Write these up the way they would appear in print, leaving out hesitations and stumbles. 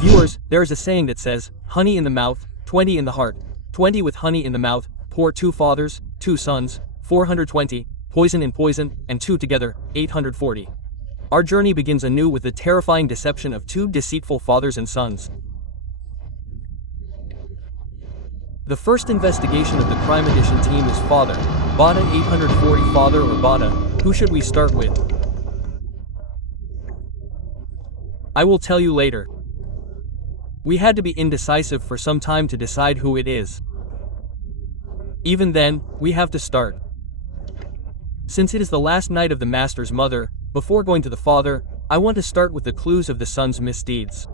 Viewers, there is a saying that says, honey in the mouth, 20 in the heart. 20 with honey in the mouth, pour 2 fathers, 2 sons, 420, poison in poison, and 2 together, 840. Our journey begins anew with the terrifying deception of 2 deceitful fathers and sons. The first investigation of the Crime Edition team is Father, Bada 840. Father or Bada, who should we start with? I will tell you later. We had to be indecisive for some time to decide who it is. Even then, we have to start. Since it is the last night of the master's mother, before going to the father, I want to start with the clues of the son's misdeeds.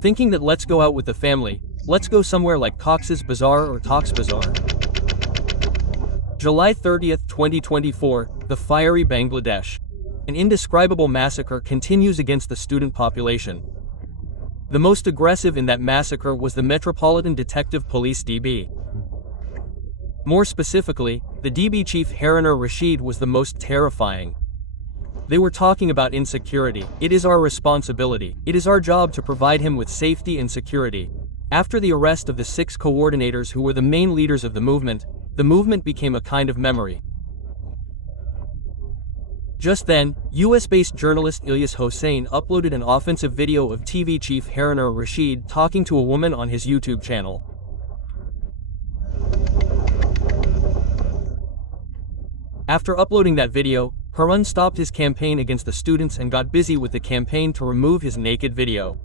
Thinking that let's go out with the family, let's go somewhere like Cox's Bazaar or Cox's Bazaar. July 30th, 2024, the fiery Bangladesh. An indescribable massacre continues against the student population. The most aggressive in that massacre was the Metropolitan Detective Police DB. More specifically, the DB chief Harun Rashid was the most terrifying. They were talking about insecurity. It is our responsibility. It is our job to provide him with safety and security. After the arrest of the 6 coordinators who were the main leaders of the movement became a kind of memory. Just then, US-based journalist Ilyas Hossein uploaded an offensive video of TV chief Harun Rashid talking to a woman on his YouTube channel. After uploading that video, Harun stopped his campaign against the students and got busy with the campaign to remove his naked video.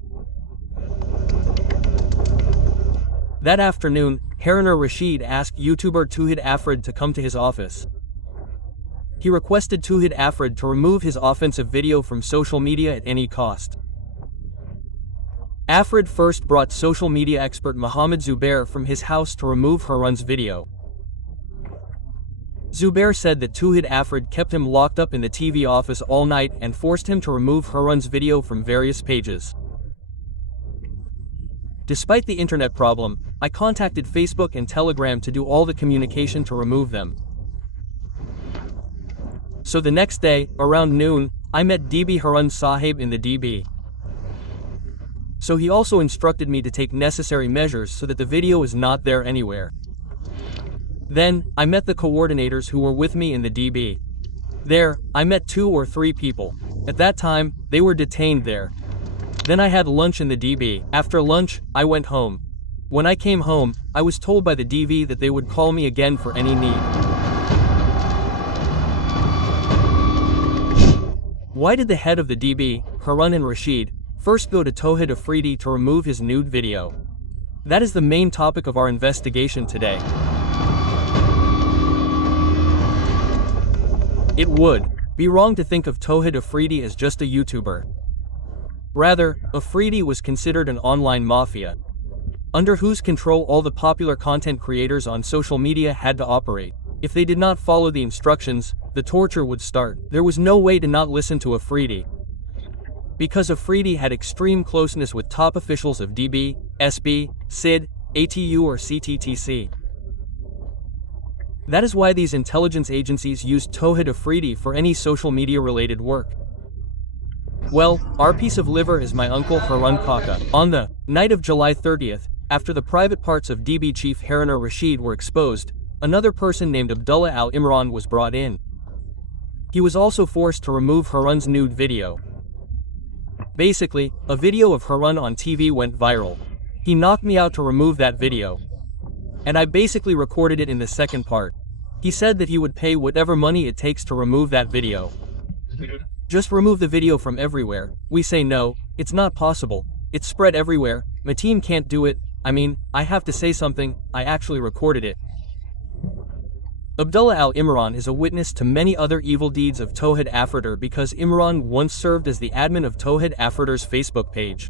That afternoon, Harun Rashid asked YouTuber Tohid Afridi to come to his office. He requested Tohid Afridi to remove his offensive video from social media at any cost. Afridi first brought social media expert Mohammed Zubair from his house to remove Harun's video. Zubair said that Tohid Afridi kept him locked up in the TV office all night and forced him to remove Harun's video from various pages. Despite the internet problem, I contacted Facebook and Telegram to do all the communication to remove them. So the next day, around noon, I met DB Harun Sahib in the DB. So he also instructed me to take necessary measures so that the video is not there anywhere. Then, I met the coordinators who were with me in the DB. There, I met 2 or 3 people. At that time, they were detained there. Then I had lunch in the DB. After lunch, I went home. When I came home, I was told by the DV that they would call me again for any need. Why did the head of the DB, Harun Rashid, first go to Tohid Afridi to remove his nude video? That is the main topic of our investigation today. It would be wrong to think of Tohid Afridi as just a YouTuber. Rather, Afridi was considered an online mafia, under whose control all the popular content creators on social media had to operate. If they did not follow the instructions, the torture would start. There was no way to not listen to Afridi, because Afridi had extreme closeness with top officials of DB, SB, SID, ATU or CTTC. That is why these intelligence agencies used Tohid Afridi for any social media related work. Well, our piece of liver is my uncle Harun Kaka. On the night of July 30th, after the private parts of DB chief Harun Rashid were exposed, another person named Abdullah Al-Imran was brought in. He was also forced to remove Harun's nude video. Basically, a video of Harun on TV went viral. He knocked me out to remove that video. And I basically recorded it in the second part. He said that he would pay whatever money it takes to remove that video. Just remove the video from everywhere. We say no, it's not possible. It's spread everywhere. My team can't do it. I mean, I have to say something, I actually recorded it. Abdullah Al-Imran is a witness to many other evil deeds of Tohid Afridi because Imran once served as the admin of Tohid Afridi's Facebook page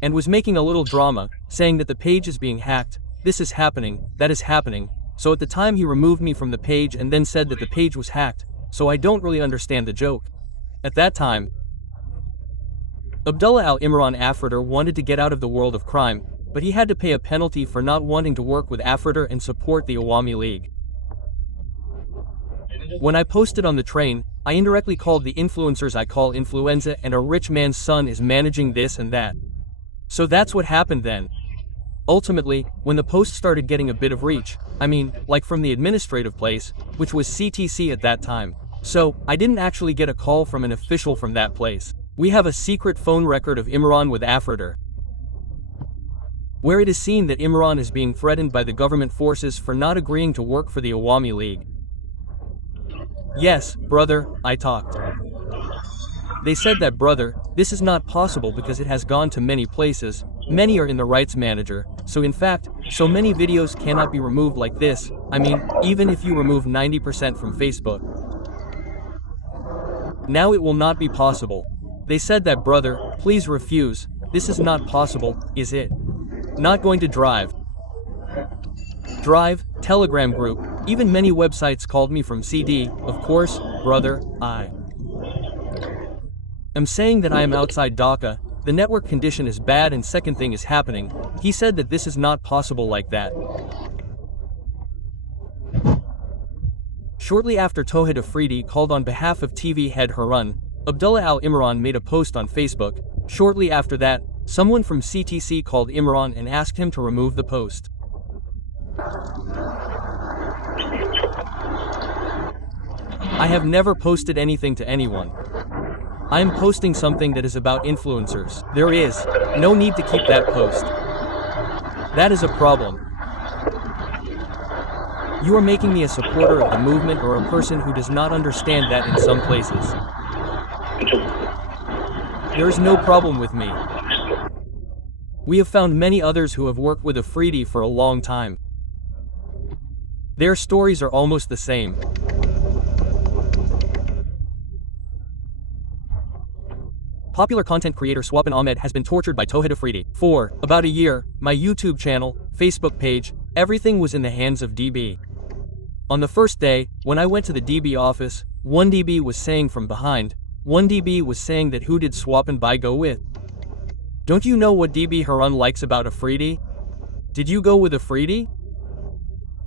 and was making a little drama, saying that the page is being hacked, this is happening, that is happening, so at the time he removed me from the page and then said that the page was hacked, so I don't really understand the joke. At that time, Abdullah Al-Imran Afridi wanted to get out of the world of crime, but he had to pay a penalty for not wanting to work with Afridi and support the Awami League. When I posted on the train, I indirectly called the influencers I call influenza and a rich man's son is managing this and that. So that's what happened then. Ultimately, when the post started getting a bit of reach, like from the administrative place, which was CTC at that time. So, I didn't actually get a call from an official from that place. We have a secret phone record of Imran with Afridi, where it is seen that Imran is being threatened by the government forces for not agreeing to work for the Awami League. Yes, brother, I talked. They said that, brother, this is not possible because it has gone to many places, many are in the rights manager, so in fact, so many videos cannot be removed like this, even if you remove 90% from Facebook. Now it will not be possible. They said that, brother, please refuse, this is not possible, is it? Not going to Drive, Telegram group, even many websites called me from CD, of course, brother, I am saying that I am outside Dhaka, the network condition is bad and second thing is happening, he said that this is not possible like that. Shortly after Tohid Afridi called on behalf of TV head Harun, Abdullah Al-Imran made a post on Facebook. Shortly after that, someone from CTC called Imran and asked him to remove the post. I have never posted anything to anyone. I am posting something that is about influencers. There is no need to keep that post. That is a problem. You are making me a supporter of the movement or a person who does not understand that in some places. There is no problem with me. We have found many others who have worked with Afridi for a long time. Their stories are almost the same. Popular content creator Swapan Ahmed has been tortured by Tohid Afridi. For about a year, my YouTube channel, Facebook page, everything was in the hands of DB. On the first day, when I went to the DB office, one DB was saying from behind, one DB was saying that who did Swapan Bhai go with? Don't you know what DB Harun likes about Afridi? Did you go with Afridi?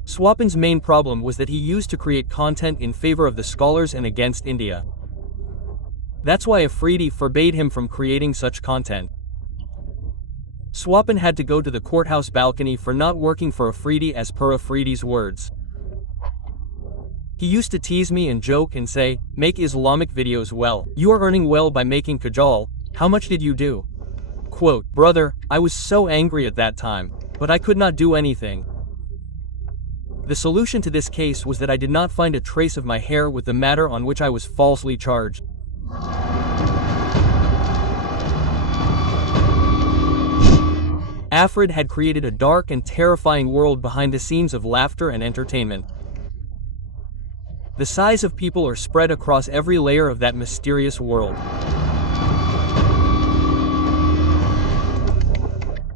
Swapan's main problem was that he used to create content in favor of the scholars and against India. That's why Afridi forbade him from creating such content. Swapan had to go to the courthouse balcony for not working for Afridi as per Afridi's words. He used to tease me and joke and say, make Islamic videos well. You are earning well by making kajal, how much did you do? Quote, brother, I was so angry at that time, but I could not do anything. The solution to this case was that I did not find a trace of my hair with the matter on which I was falsely charged. Afridi had created a dark and terrifying world behind the scenes of laughter and entertainment. The size of people are spread across every layer of that mysterious world.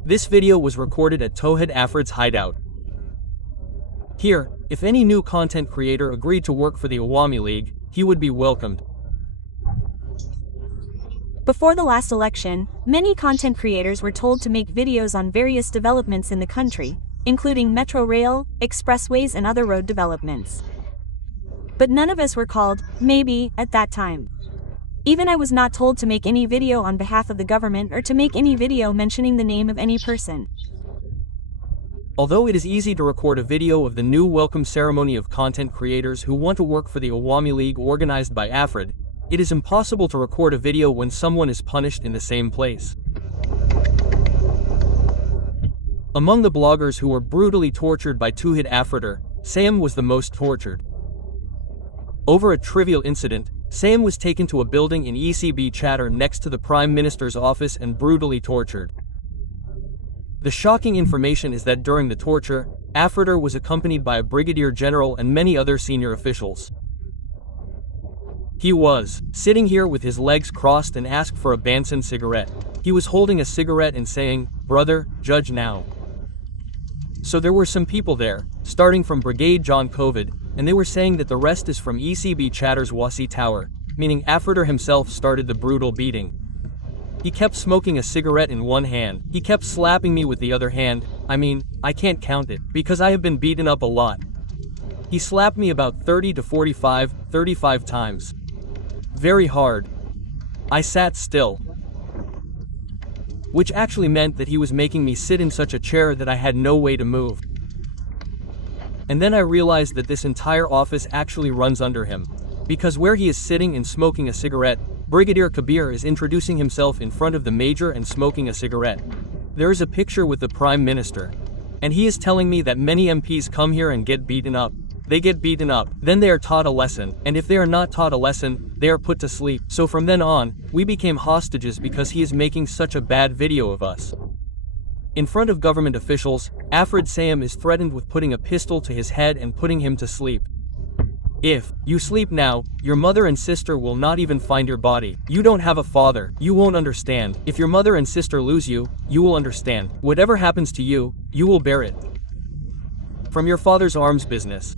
This video was recorded at Tohid Afridi's hideout. Here, if any new content creator agreed to work for the Awami League, he would be welcomed. Before the last election, many content creators were told to make videos on various developments in the country, including metro rail, expressways and other road developments. But none of us were called, maybe, at that time. Even I was not told to make any video on behalf of the government or to make any video mentioning the name of any person. Although it is easy to record a video of the new welcome ceremony of content creators who want to work for the Awami League organized by Afridi, it is impossible to record a video when someone is punished in the same place. Among the bloggers who were brutally tortured by Tohid Afridi, Sam was the most tortured. Over a trivial incident, Sam was taken to a building in ECB Chatter next to the Prime Minister's office and brutally tortured. The shocking information is that during the torture, Afridi was accompanied by a brigadier general and many other senior officials. He was sitting here with his legs crossed and asked for a Banson cigarette. He was holding a cigarette and saying, "Brother, judge now." So there were some people there, starting from Brigade John Covid, and they were saying that the rest is from ECB Chatter's Wasi Tower, meaning Afridi himself started the brutal beating. He kept smoking a cigarette in one hand. He kept slapping me with the other hand. I can't count it, because I have been beaten up a lot. He slapped me about 30 to 35 times. Very hard. I sat still. which actually meant that he was making me sit in such a chair that I had no way to move. And then I realized that this entire office actually runs under him. Because where he is sitting and smoking a cigarette, Brigadier Kabir is introducing himself in front of the major and smoking a cigarette. There is a picture with the Prime Minister. And he is telling me that many MPs come here and get beaten up. They get beaten up, then they are taught a lesson, and if they are not taught a lesson, they are put to sleep. So from then on, we became hostages because he is making such a bad video of us. In front of government officials, Afrid Sayam is threatened with putting a pistol to his head and putting him to sleep. If you sleep now, your mother and sister will not even find your body. You don't have a father, you won't understand. If your mother and sister lose you, you will understand. Whatever happens to you, you will bear it. From your father's arms business.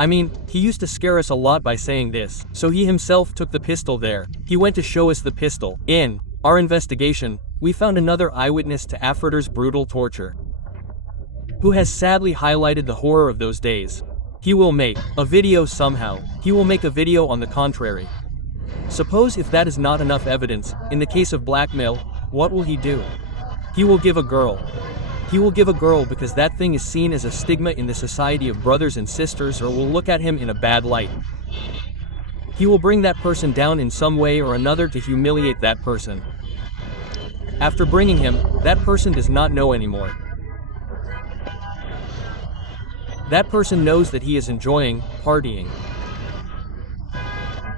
I mean, he used to scare us a lot by saying this, so he himself took the pistol there. He went to show us the pistol. In our investigation, we found another eyewitness to Afrider's brutal torture, who has sadly highlighted the horror of those days. He will make a video somehow. He will make a video on the contrary. Suppose if that is not enough evidence, in the case of blackmail, what will he do? He will give a girl. He will give a girl because that thing is seen as a stigma in the society of brothers and sisters, or will look at him in a bad light. He will bring that person down in some way or another to humiliate that person. After bringing him, that person does not know anymore. That person knows that he is enjoying, partying.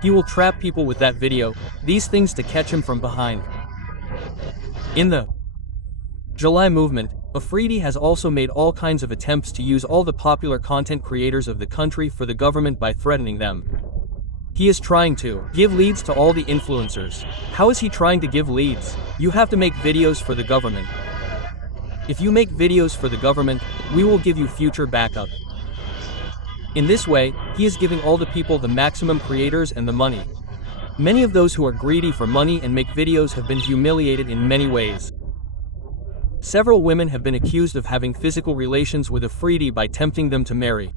He will trap people with that video, these things to catch him from behind. In the July movement, Afridi has also made all kinds of attempts to use all the popular content creators of the country for the government by threatening them. He is trying to give leads to all the influencers. How is he trying to give leads? You have to make videos for the government. If you make videos for the government, we will give you future backup. In this way, he is giving all the people the maximum creators and the money. Many of those who are greedy for money and make videos have been humiliated in many ways. Several women have been accused of having physical relations with Afridi by tempting them to marry.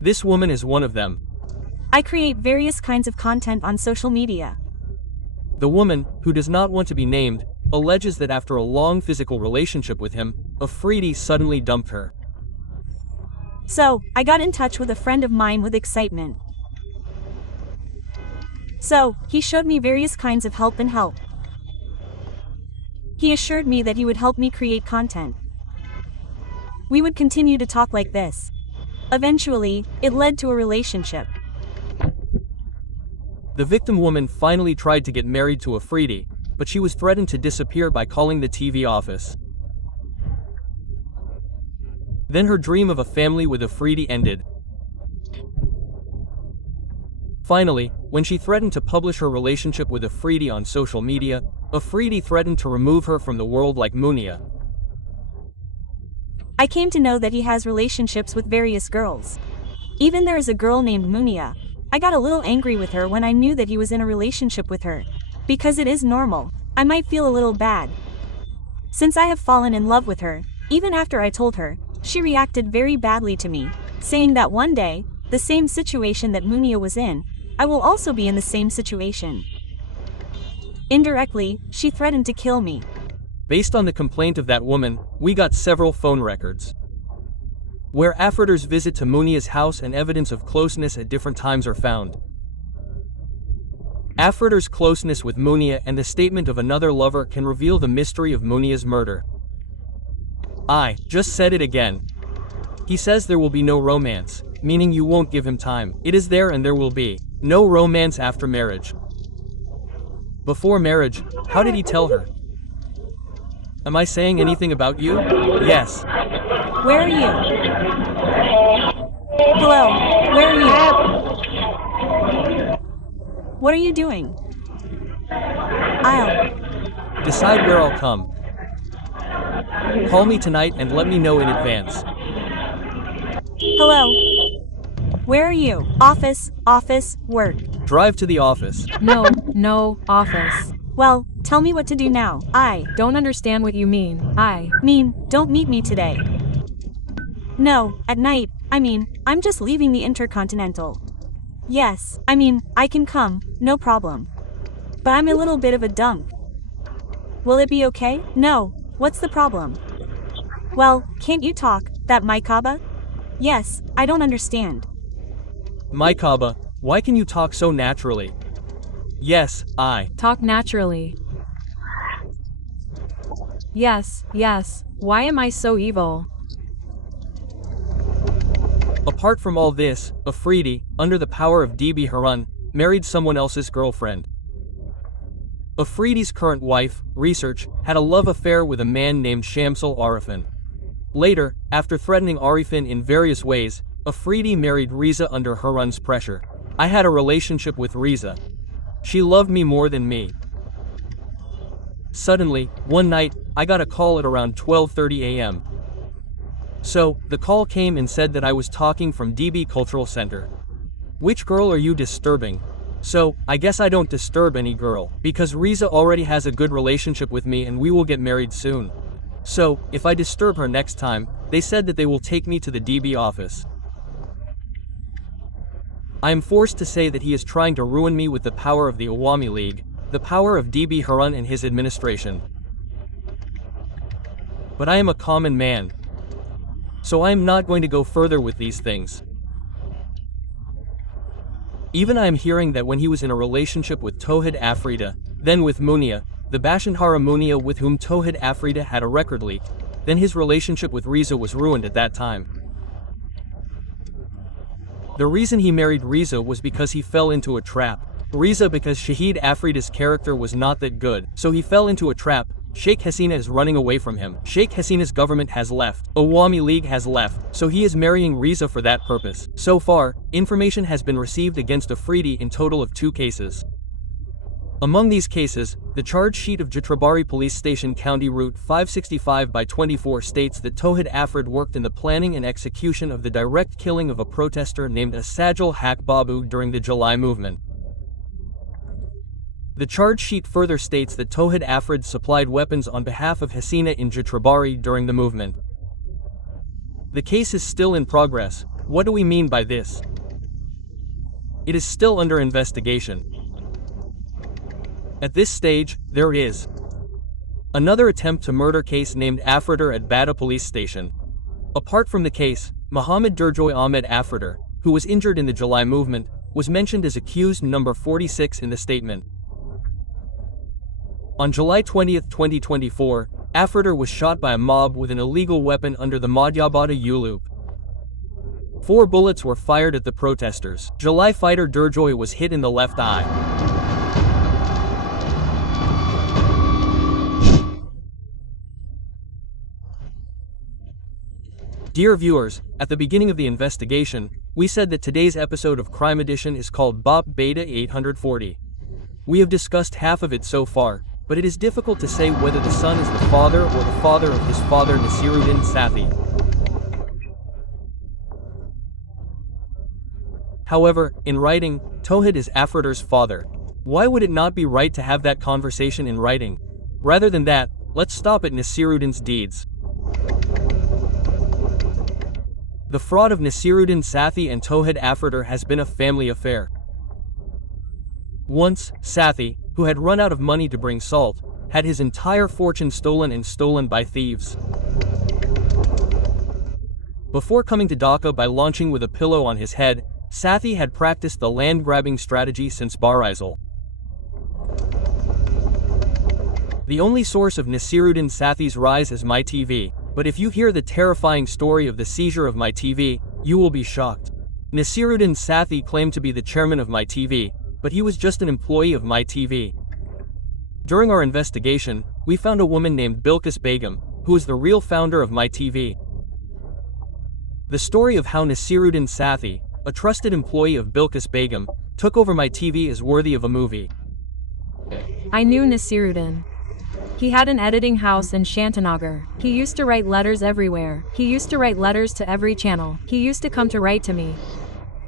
This woman is one of them. I create various kinds of content on social media. The woman, who does not want to be named, alleges that after a long physical relationship with him, Afridi suddenly dumped her. So, I got in touch with a friend of mine with excitement. So, he showed me various kinds of help. He assured me that he would help me create content. We would continue to talk like this. Eventually, it led to a relationship. The victim woman finally tried to get married to Afridi, but she was threatened to disappear by calling the TV office. Then her dream of a family with Afridi ended. Finally, when she threatened to publish her relationship with Afridi on social media, Afridi threatened to remove her from the world like Munia. I came to know that he has relationships with various girls. Even there is a girl named Munia. I got a little angry with her when I knew that he was in a relationship with her. Because it is normal, I might feel a little bad. Since I have fallen in love with her, even after I told her, she reacted very badly to me, saying that one day, the same situation that Munia was in, I will also be in the same situation. Indirectly, she threatened to kill me. Based on the complaint of that woman, we got several phone records, where Afrider's visit to Munia's house and evidence of closeness at different times are found. Afrider's closeness with Munia and the statement of another lover can reveal the mystery of Munia's murder. I just said it again. He says there will be no romance, meaning you won't give him time. It is there and there will be no romance after marriage. Before marriage, how did he tell her? Am I saying anything about you? Yes. Where are you? Hello, where are you? What are you doing? I'll decide where I'll come. Call me tonight and let me know in advance. Hello. Where are you? Office, work. Drive to the office. No, office. Well, tell me what to do now. I Don't understand what you mean. mean, don't meet me today. No, at night. I'm just leaving the Intercontinental. Yes, I can come, no problem. But I'm a little bit of a dump. Will it be okay? No. What's the problem? Well, can't you talk, that Maikaba? Yes, I don't understand. Maikaba, why can you talk so naturally? Yes, I. Talk naturally. Yes, yes. Why am I so evil? Apart from all this, Afridi, under the power of DB Harun, married someone else's girlfriend. Afridi's current wife, Research, had a love affair with a man named Shamsul Arifin. Later, after threatening Arifin in various ways, Afridi married Riza under Harun's pressure. I had a relationship with Riza. She loved me more than me. Suddenly, one night, I got a call at around 12:30 a.m. So, the call came and said that I was talking from DB Cultural Center. Which girl are you disturbing? So, I guess I don't disturb any girl, because Riza already has a good relationship with me and we will get married soon. So, if I disturb her next time, they said that they will take me to the DB office. I am forced to say that he is trying to ruin me with the power of the Awami League, the power of DB Harun and his administration. But I am a common man. So I am not going to go further with these things. Even I am hearing that when he was in a relationship with Tohid Afridi, then with Munia, the Bashandhara Munia with whom Tohid Afridi had a record leak, then his relationship with Riza was ruined at that time. The reason he married Riza was because he fell into a trap. Riza because Shahid Afridi's character was not that good, so he fell into a trap. Sheikh Hasina is running away from him. Sheikh Hasina's government has left. Awami League has left, so he is marrying Riza for that purpose. So far, information has been received against Afridi in total of 2 cases. Among these cases, the charge sheet of Jatrabari Police Station County Route 565/24 states that Tohid Afridi worked in the planning and execution of the direct killing of a protester named Asajul Haq Babu during the July movement. The charge sheet further states that Tohid Afridi supplied weapons on behalf of Hasina in Jatrabari during the movement. The case is still in progress. What do we mean by this? It is still under investigation. At this stage, there is another attempt to murder case named Afridi at Bada Police Station. Apart from the case, Muhammad Durjoy Ahmed Afridi, who was injured in the July movement, was mentioned as accused number 46 in the statement. On July 20, 2024, Afridi was shot by a mob with an illegal weapon under the Madhyabada U-loop. 4 bullets were fired at the protesters. July fighter Durjoy was hit in the left eye. Dear viewers, at the beginning of the investigation, we said that today's episode of Crime Edition is called BOP Beta 840. We have discussed half of it so far, but it is difficult to say whether the son is the father or the father of his father Nasiruddin Sathi. However, in writing, Tohid is Afridi's father. Why would it not be right to have that conversation in writing? Rather than that, let's stop at Nasiruddin's deeds. The fraud of Nasiruddin Sathi and Tohid Afridi has been a family affair. Once, Sathi, who had run out of money to bring salt, had his entire fortune stolen by thieves. Before coming to Dhaka by launching with a pillow on his head, Sathi had practiced the land-grabbing strategy since Barisal. The only source of Nasiruddin Sathi's rise is MyTV, but if you hear the terrifying story of the seizure of MyTV, you will be shocked. Nasiruddin Sathi claimed to be the chairman of MyTV, but he was just an employee of MyTV. During our investigation, we found a woman named Bilqis Begum, who is the real founder of MyTV. The story of how Nasiruddin Sathi, a trusted employee of Bilqis Begum, took over MyTV is worthy of a movie. I knew Nasiruddin. He had an editing house in Shantinagar. He used to write letters everywhere. He used to write letters to every channel. He used to come to write to me.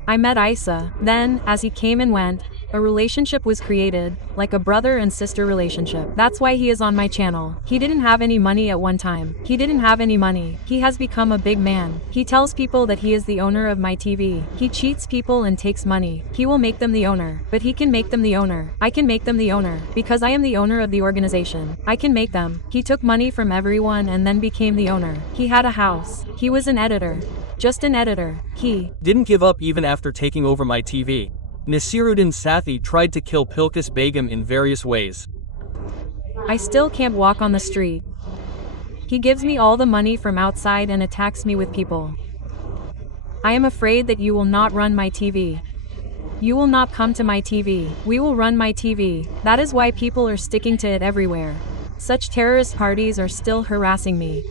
I met Isa. Then, as he came and went, A relationship was created, like a brother and sister relationship. That's why he is on my channel. He didn't have any money at one time. He didn't have any money. He has become a big man. He tells people that he is the owner of my TV. He cheats people and takes money. He will make them the owner. But he can make them the owner. I can make them the owner. Because I am the owner of the organization. I can make them. He took money from everyone and then became the owner. He had a house. He was an editor. Just an editor. He didn't give up even after taking over my TV. Nasiruddin Sathi tried to kill Bilqis Begum in various ways. I still can't walk on the street. He gives me all the money from outside and attacks me with people. I am afraid that you will not run my TV. You will not come to my TV. We will run my TV. That is why people are sticking to it everywhere. Such terrorist parties are still harassing me.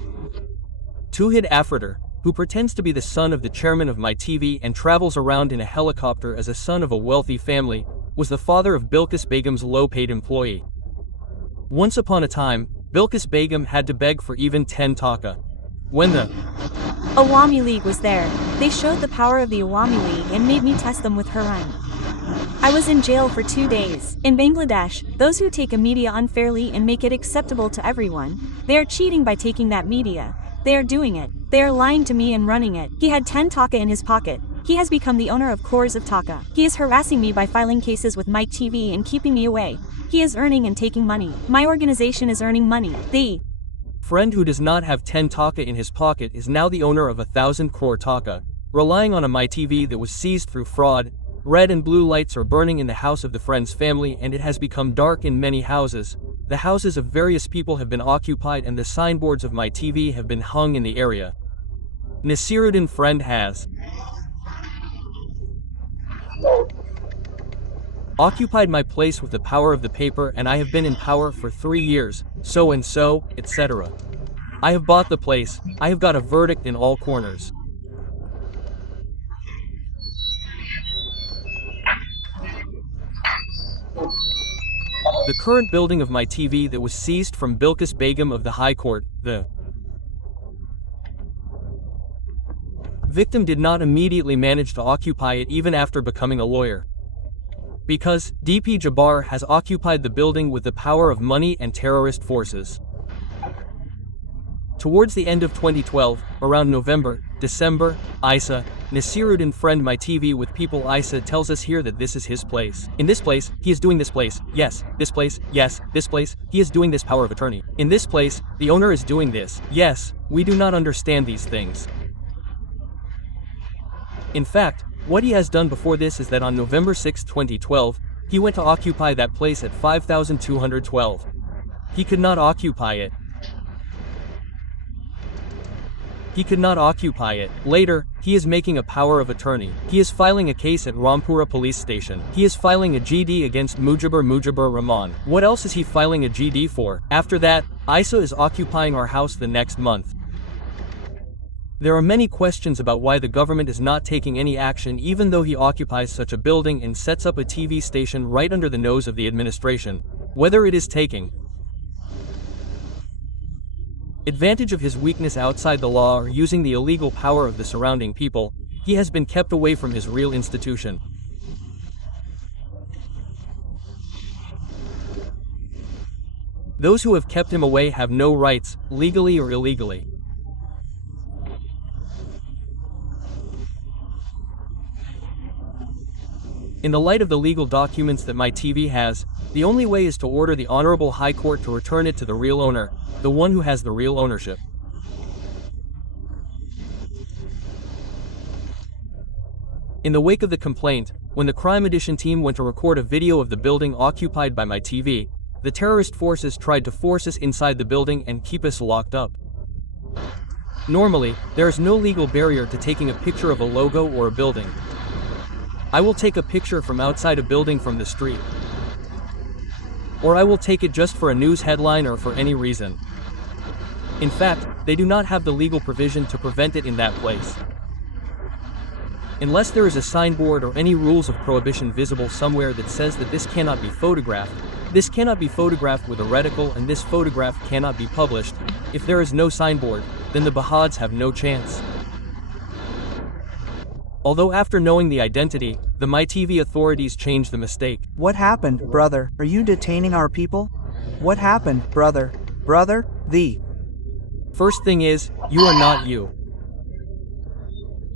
Tohid Afridi, who pretends to be the son of the chairman of my TV and travels around in a helicopter as a son of a wealthy family, was the father of Bilqis Begum's low-paid employee. Once upon a time, Bilqis Begum had to beg for even 10 taka. When the Awami League was there, they showed the power of the Awami League and made me test them with Harun. I was in jail for 2 days. In Bangladesh, those who take a media unfairly and make it acceptable to everyone, they are cheating by taking that media. They are doing it. They are lying to me and running it. He had 10 taka in his pocket. He has become the owner of crores of taka. He is harassing me by filing cases with Mike TV and keeping me away. He is earning and taking money. My organization is earning money. The friend who does not have 10 taka in his pocket is now the owner of 1,000 crore taka, relying on a My TV that was seized through fraud. Red and blue lights are burning in the house of the friend's family and it has become dark in many houses. The houses of various people have been occupied and the signboards of My TV have been hung in the area. Nasiruddin friend has occupied my place with the power of the paper and I have been in power for 3 years, so and so, etc. I have bought the place, I have got a verdict in all corners. The current building of My TV that was seized from Bilqis Begum of the High Court, the victim did not immediately manage to occupy it even after becoming a lawyer. Because DP Jabbar has occupied the building with the power of money and terrorist forces. Towards the end of 2012, around November, December, Isa, Nasiruddin friend My TV with people Isa tells us here that this is his place. In this place, he is doing this place, yes, this place, yes, this place, he is doing this power of attorney. In this place, the owner is doing this, yes, we do not understand these things. In fact, what he has done before this is that on November 6, 2012, he went to occupy that place at 5212. He could not occupy it. He could not occupy it. Later, he is making a power of attorney. He is filing a case at Rampura police station. He is filing a GD against Mujibur Rahman. What else is he filing a GD for? After that, Isa is occupying our house the next month. There are many questions about why the government is not taking any action even though he occupies such a building and sets up a TV station right under the nose of the administration. Whether it is taking advantage of his weakness outside the law or using the illegal power of the surrounding people, he has been kept away from his real institution. Those who have kept him away have no rights, legally or illegally. In the light of the legal documents that My TV has, the only way is to order the Honorable High Court to return it to the real owner, the one who has the real ownership. In the wake of the complaint, when the Crime Edition team went to record a video of the building occupied by My TV, the terrorist forces tried to force us inside the building and keep us locked up. Normally, there is no legal barrier to taking a picture of a logo or a building. I will take a picture from outside a building from the street. Or I will take it just for a news headline or for any reason. In fact, they do not have the legal provision to prevent it in that place. Unless there is a signboard or any rules of prohibition visible somewhere that says that this cannot be photographed with a reticle and this photograph cannot be published, if there is no signboard, then the Bahads have no chance. Although after knowing the identity, the MyTV authorities changed the mistake. What happened, brother? Are you detaining our people? What happened, brother? Brother, the First thing is, you are not you.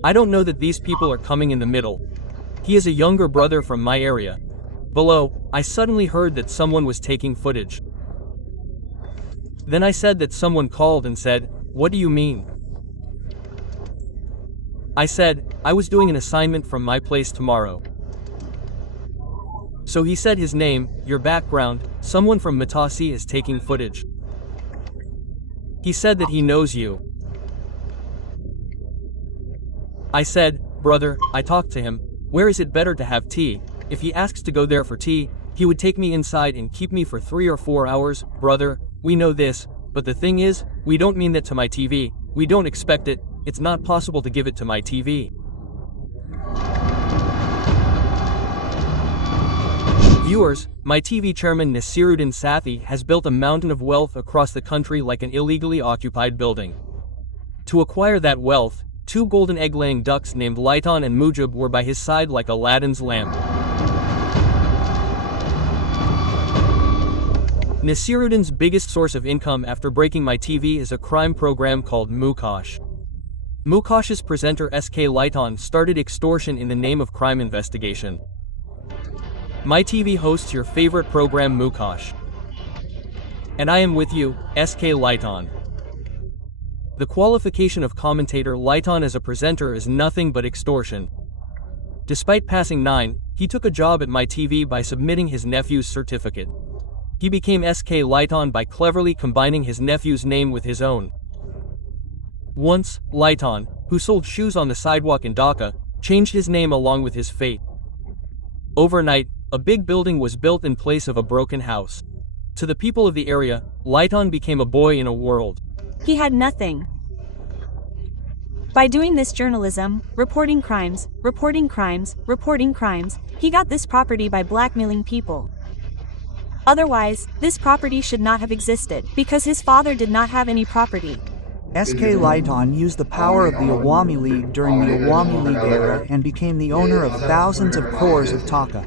I don't know that these people are coming in the middle. He is a younger brother from my area. Below, I suddenly heard that someone was taking footage. Then I said that someone called and said, "What do you mean?" I said, I was doing an assignment from my place tomorrow. So he said his name, your background, someone from Matasi is taking footage. He said that he knows you. I said, brother, I talked to him, where is it better to have tea? If he asks to go there for tea, he would take me inside and keep me for 3 or 4 hours, brother, we know this, but the thing is, we don't mean that to my TV, we don't expect it, it's not possible to give it to my TV. Viewers, my TV chairman Nasiruddin Sathi has built a mountain of wealth across the country like an illegally occupied building. To acquire that wealth, 2 golden egg-laying ducks named Laitan and Mujib were by his side like Aladdin's lamp. Nasiruddin's biggest source of income after breaking my TV is a crime program called Mukash. Mukash's presenter SK Laitan started Extortion in the name of crime investigation. My TV hosts your favorite program Mukash. And I am with you, SK Laitan. The qualification of commentator Laitan as a presenter is nothing but extortion. Despite passing 9, he took a job at my TV by submitting his nephew's certificate. He became SK Laitan by cleverly combining his nephew's name with his own. Once, Laitan, who sold shoes on the sidewalk in Dhaka, changed his name along with his fate. Overnight, a big building was built in place of a broken house. To the people of the area, Laitan became a boy in a world. He had nothing. By doing this journalism, reporting crimes, he got this property by blackmailing people. Otherwise, this property should not have existed, because his father did not have any property. SK Laitan used the power of the Awami League during the Awami League era and became the owner of thousands of crores of taka.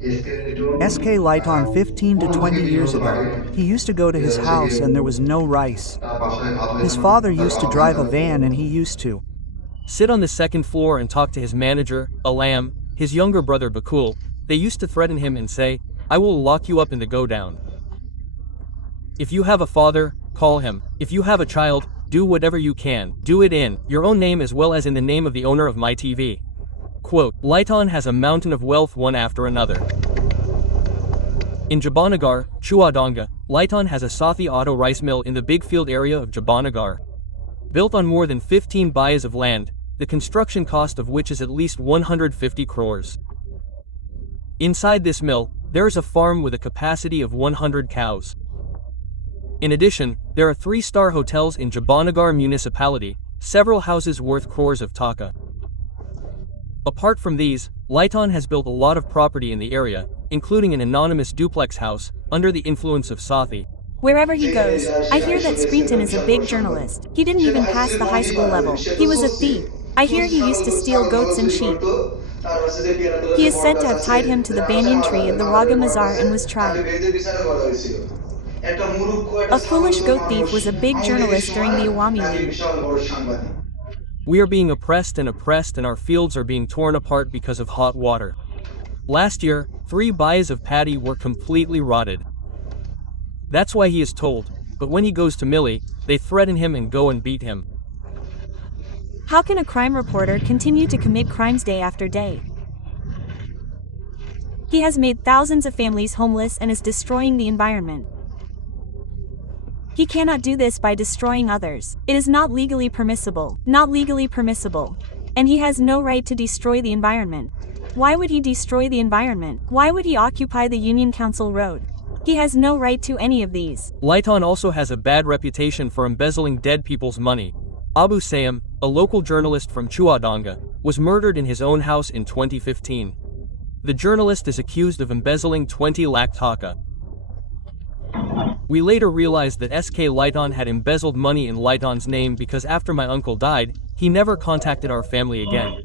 SK Laitan 15 to 20 years ago, he used to go to his house and there was no rice. His father used to drive a van and he used to sit on the second floor and talk to his manager, Alam, his younger brother Bakul. They used to threaten him and say, I will lock you up in the go-down. If you have a father, call him. If you have a child, do whatever you can. Do it in your own name as well as in the name of the owner of my TV. Quote, Laitan has a mountain of wealth one after another. In Jabanagar, Chuadanga, Laitan has a Sathi auto rice mill in the big field area of Jabanagar. Built on more than 15 bayas of land, the construction cost of which is at least 150 crores. Inside this mill, there is a farm with a capacity of 100 cows. In addition, there are 3-star hotels in Jabanagar municipality, several houses worth crores of taka. Apart from these, Laitan has built a lot of property in the area, including an anonymous duplex house, under the influence of Sathi. Wherever he goes, I hear that Screenton is a big journalist. He didn't even pass the high school level. He was a thief. I hear he used to steal goats and sheep. He is said to have tied him to the banyan tree of the Raga Mazar and was tried. A foolish goat thief was a big journalist during the Awami League. We are being oppressed and our fields are being torn apart because of hot water. Last year, 3 bayas of paddy were completely rotted. That's why he is told, but when he goes to Millie, they threaten him and go and beat him. How can a crime reporter continue to commit crimes day after day? He has made thousands of families homeless and is destroying the environment. He cannot do this by destroying others. It is not legally permissible. Not legally permissible. And he has no right to destroy the environment. Why would he destroy the environment? Why would he occupy the Union Council Road? He has no right to any of these. Laitan also has a bad reputation for embezzling dead people's money. Abu Sayam, a local journalist from Chuadanga, was murdered in his own house in 2015. The journalist is accused of embezzling 20 lakh taka. We later realized that SK Laitan had embezzled money in Laitan's name because after my uncle died, he never contacted our family again.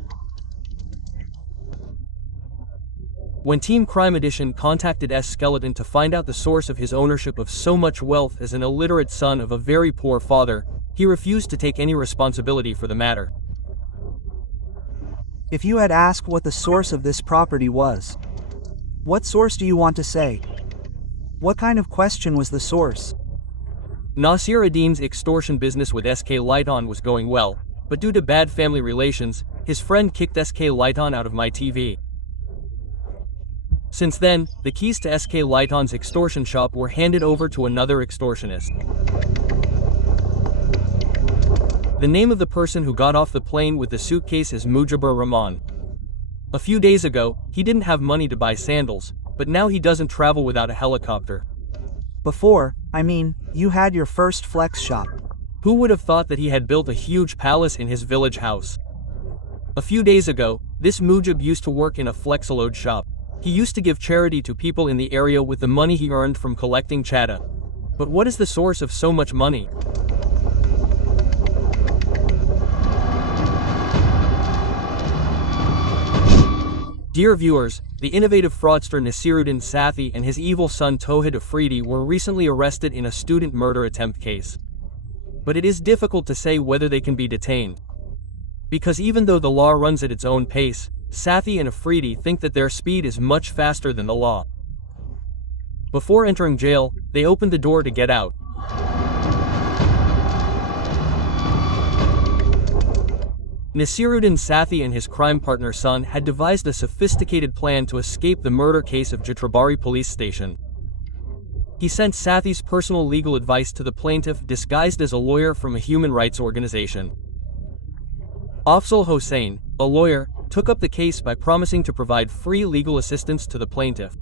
When Team Crime Edition contacted S. Skeleton to find out the source of his ownership of so much wealth as an illiterate son of a very poor father, he refused to take any responsibility for the matter. If you had asked what the source of this property was, what source do you want to say? What kind of question was the source? Nasir Adin's extortion business with SK Lighton was going well, but due to bad family relations, his friend kicked SK Lighton out of my TV. Since then, the keys to SK Lighton's extortion shop were handed over to another extortionist. The name of the person who got off the plane with the suitcase is Mujibur Rahman. A few days ago, he didn't have money to buy sandals, but now he doesn't travel without a helicopter. Before, you had your first flex shop. Who would have thought that he had built a huge palace in his village house? A few days ago, this Mujib used to work in a flexaload shop. He used to give charity to people in the area with the money he earned from collecting chada. But what is the source of so much money? Dear viewers, the innovative fraudster Nasiruddin Sathi and his evil son Tohid Afridi were recently arrested in a student murder attempt case. But it is difficult to say whether they can be detained. Because even though the law runs at its own pace, Sathi and Afridi think that their speed is much faster than the law. Before entering jail, they opened the door to get out. Nasiruddin Sathi and his crime partner son had devised a sophisticated plan to escape the murder case of Jatrabari police station. He sent Sathi's personal legal advice to the plaintiff disguised as a lawyer from a human rights organization. Afzal Hossain, a lawyer, took up the case by promising to provide free legal assistance to the plaintiff.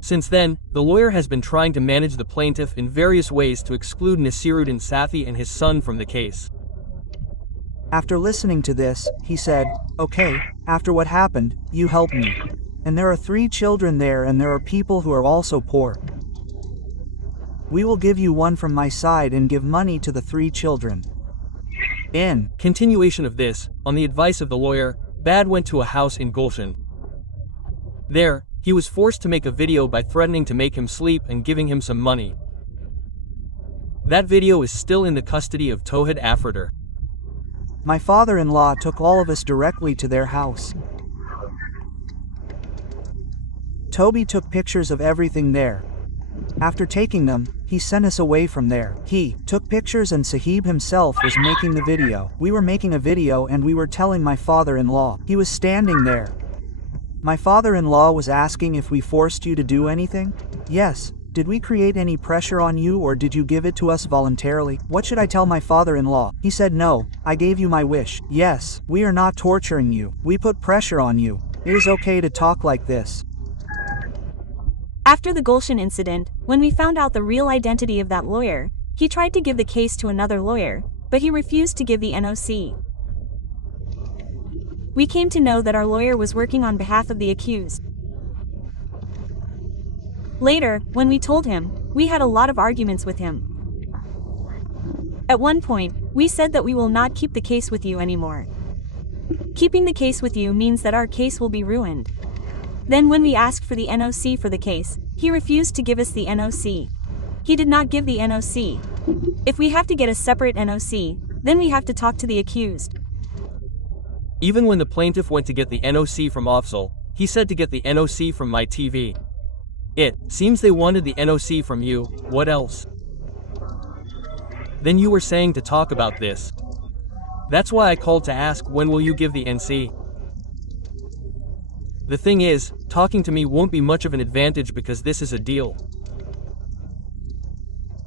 Since then, the lawyer has been trying to manage the plaintiff in various ways to exclude Nasiruddin Sathi and his son from the case. After listening to this, he said, "Okay, after what happened, you help me. And there are 3 children there and there are people who are also poor. We will give you one from my side and give money to the 3 children." In continuation of this, on the advice of the lawyer, Bad went to a house in Gulshan. There, he was forced to make a video by threatening to make him sleep and giving him some money. That video is still in the custody of Tohid Afridi. My father-in-law took all of us directly to their house. Toby took pictures of everything there. After taking them, he sent us away from there. He took pictures and Sahib himself was making the video. We were making a video and we were telling my father-in-law. He was standing there. My father-in-law was asking if we forced you to do anything? Yes. Did we create any pressure on you or did you give it to us voluntarily? What should I tell my father-in-law? He said, "No, I gave you my wish." Yes, we are not torturing you. We put pressure on you. It is okay to talk like this. After the Gulshan incident, when we found out the real identity of that lawyer, he tried to give the case to another lawyer, but he refused to give the NOC. We came to know that our lawyer was working on behalf of the accused. Later, when we told him, we had a lot of arguments with him. At one point, we said that we will not keep the case with you anymore. Keeping the case with you means that our case will be ruined. Then when we asked for the NOC for the case, he refused to give us the NOC. He did not give the NOC. If we have to get a separate NOC, then we have to talk to the accused. Even when the plaintiff went to get the NOC from Afzal, he said to get the NOC from my TV. It seems they wanted the NOC from you. What else? Then you were saying to talk about this. That's why I called to ask when will you give the NC? The thing is, talking to me won't be much of an advantage because this is a deal.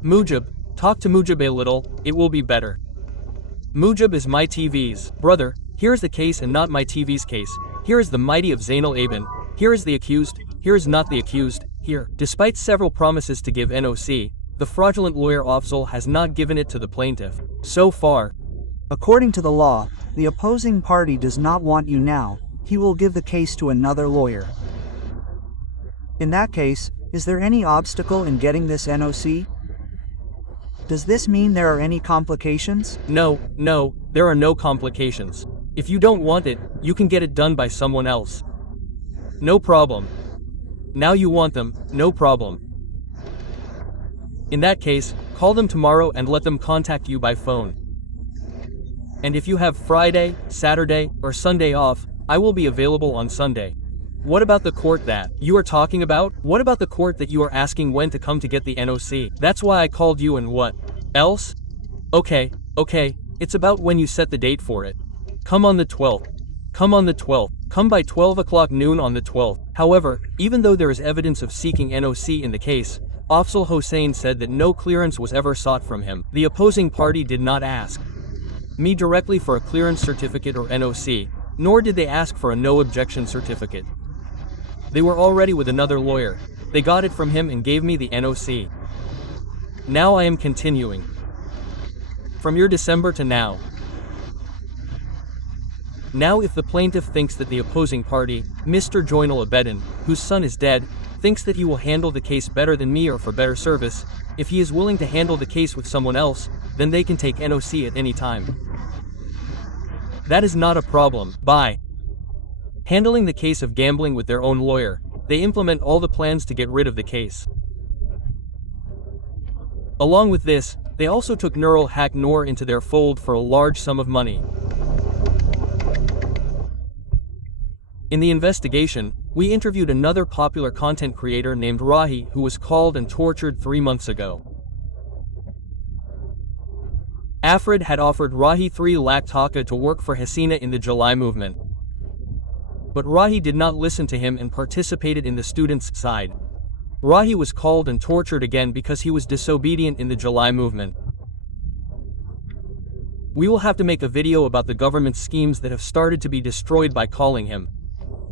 Mujib, talk to Mujib a little, it will be better. Mujib is my TV's brother. Here is the case and not my TV's case. Here is the mighty of Zainal Abidin. Here is the accused. Here is not the accused. Here. Despite several promises to give NOC, the fraudulent lawyer Afzal has not given it to the plaintiff. So far. According to the law, the opposing party does not want you now. He will give the case to another lawyer. In that case, is there any obstacle in getting this NOC? Does this mean there are any complications? No, there are no complications. If you don't want it, you can get it done by someone else. No problem. Now you want them, no problem. In that case, call them tomorrow and let them contact you by phone. And if you have Friday, Saturday, or Sunday off, I will be available on Sunday. What about the court that you are talking about? What about the court that you are asking when to come to get the NOC? That's why I called you, and what else? Okay, it's about when you set the date for it. Come on the 12th. Come on the 12th. Come by 12 o'clock noon on the 12th. However, even though there is evidence of seeking NOC in the case, Afzal Hossein said that no clearance was ever sought from him. The opposing party did not ask me directly for a clearance certificate or NOC, nor did they ask for a no objection certificate. They were already with another lawyer. They got it from him and gave me the NOC. Now I am continuing. From your December to now. Now if the plaintiff thinks that the opposing party, Mr. Joinal Abedin, whose son is dead, thinks that he will handle the case better than me or for better service, if he is willing to handle the case with someone else, then they can take NOC at any time. That is not a problem. By handling the case of gambling with their own lawyer, they implement all the plans to get rid of the case. Along with this, they also took Nurul Haq Noor into their fold for a large sum of money. In the investigation, we interviewed another popular content creator named Rahi who was called and tortured 3 months ago. Afrid had offered Rahi 3 lakh taka to work for Hasina in the July movement. But Rahi did not listen to him and participated in the students' side. Rahi was called and tortured again because he was disobedient in the July movement. We will have to make a video about the government's schemes that have started to be destroyed by calling him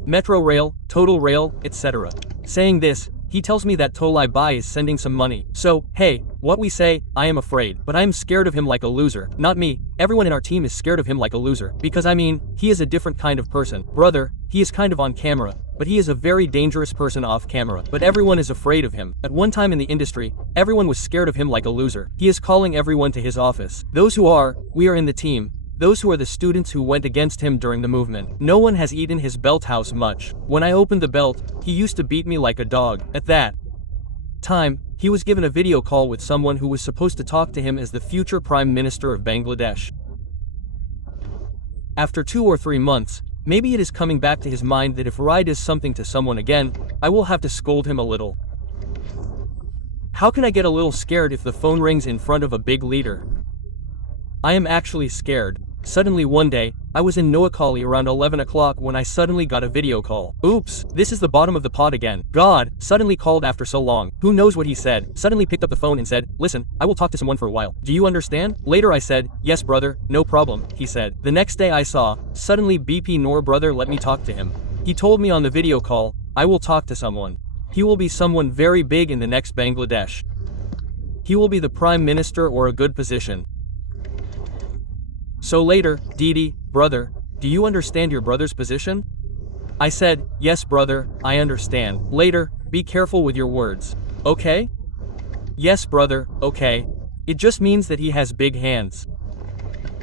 Metro Rail, Total Rail, etc. Saying this, he tells me that Tolai Bai is sending some money. So, hey, what we say, I am afraid, but I am scared of him like a loser. Not me, everyone in our team is scared of him like a loser. Because I mean, he is a different kind of person. Brother, he is kind of on camera, but he is a very dangerous person off camera. But everyone is afraid of him. At one time in the industry, everyone was scared of him like a loser. He is calling everyone to his office. Those who are, we are in the team. Those who are the students who went against him during the movement. No one has eaten his belt house much. When I opened the belt, he used to beat me like a dog. At that time, he was given a video call with someone who was supposed to talk to him as the future Prime Minister of Bangladesh. After 2 or 3 months, maybe it is coming back to his mind that if Rai does something to someone again, I will have to scold him a little. How can I get a little scared if the phone rings in front of a big leader? I am actually scared. Suddenly one day, I was in Noakhali around 11 o'clock when I suddenly got a video call. Oops, this is the bottom of the pod again. God, suddenly called after so long. Who knows what he said? Suddenly picked up the phone and said, listen, I will talk to someone for a while. Do you understand? Later I said, yes brother, no problem, he said. The next day I saw, suddenly BP Noor brother let me talk to him. He told me on the video call, I will talk to someone. He will be someone very big in the next Bangladesh. He will be the Prime Minister or a good position. So later, Didi, brother, do you understand your brother's position? I said, yes brother, I understand. Later, be careful with your words. Okay? Yes brother, okay. It just means that he has big hands.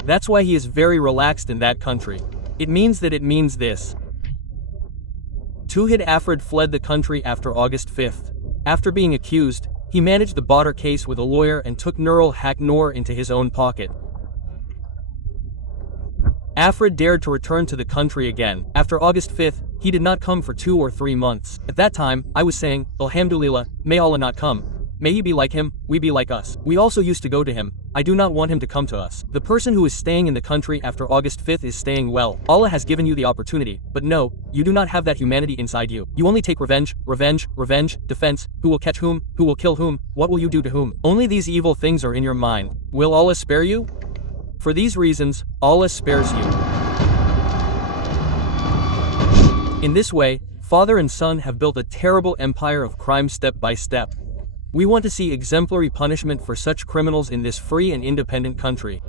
That's why he is very relaxed in that country. It means that it means this. Tohid Afridi fled the country after August 5th. After being accused, he managed the Badr case with a lawyer and took Nurul Haq Noor into his own pocket. Afridi dared to return to the country again. After August 5th, he did not come for 2 or 3 months. At that time, I was saying, Alhamdulillah, may Allah not come. May he be like him, we be like us. We also used to go to him. I do not want him to come to us. The person who is staying in the country after August 5th is staying well. Allah has given you the opportunity, but no, you do not have that humanity inside you. You only take revenge, defense, who will catch whom, who will kill whom, what will you do to whom. Only these evil things are in your mind. Will Allah spare you? For these reasons, Allah spares you. In this way, father and son have built a terrible empire of crime step by step. We want to see exemplary punishment for such criminals in this free and independent country.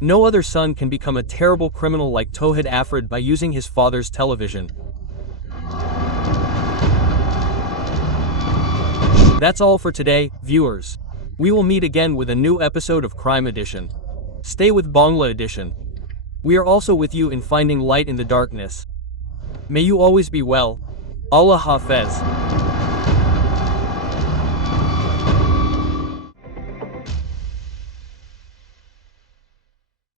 No other son can become a terrible criminal like Tohid Afridi by using his father's television. That's all for today, viewers. We will meet again with a new episode of Crime Edition. Stay with Bangla Edition. We are also with you in finding light in the darkness. May you always be well. Allah Hafez.